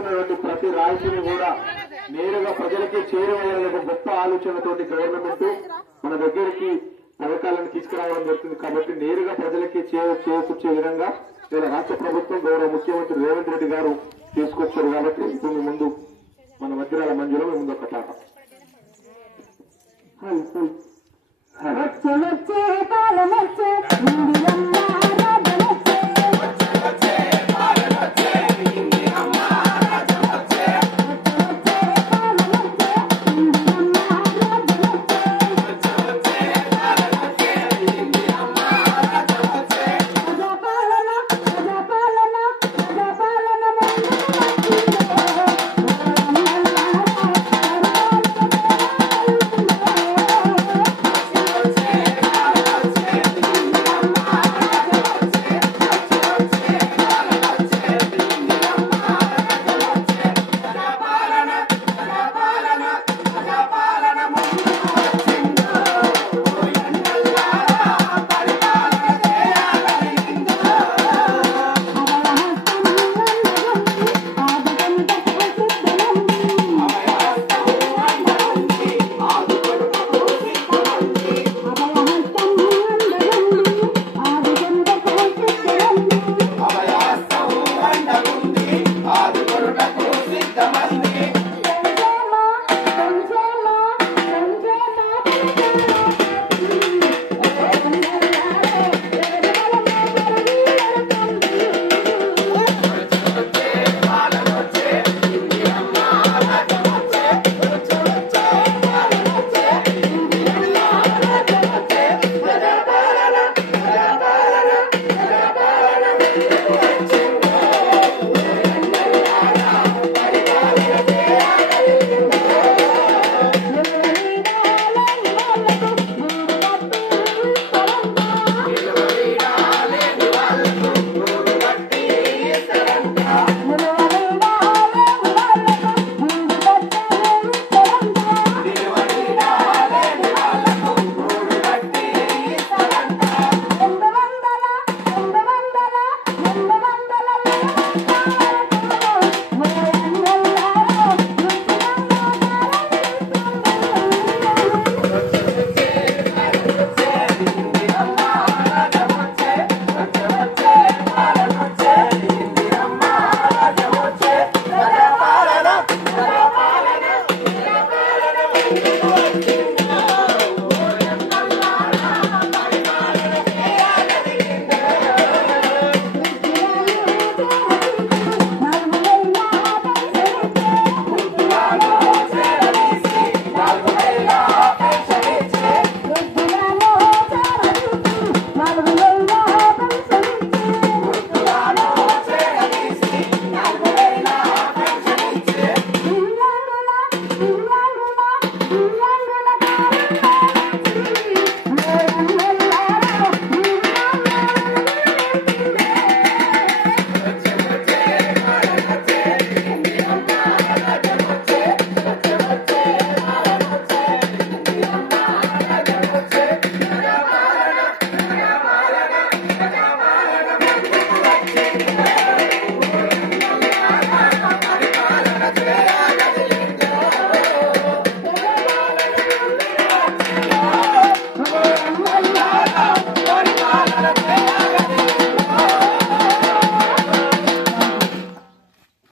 ఇస్తున్నటువంటి ప్రతి రాయితీని కూడా నేరుగా ప్రజలకే చేరువయ్యాలనే ఒక గొప్ప ఆలోచనతోటి గవర్నమెంట్ మన దగ్గరికి పథకాలను తీసుకురావడం జరుగుతుంది. కాబట్టి నేరుగా ప్రజలకి చేకూర్చే విధంగా ఇలా రాష్ట్ర ప్రభుత్వం గౌరవ ముఖ్యమంత్రి రేవంత్ రెడ్డి గారు తీసుకొచ్చారు. కాబట్టి ఇప్పుడు మీ ముందు మన మధ్యరాల మంజులో మీ ముందు ఒక పాట. Come on.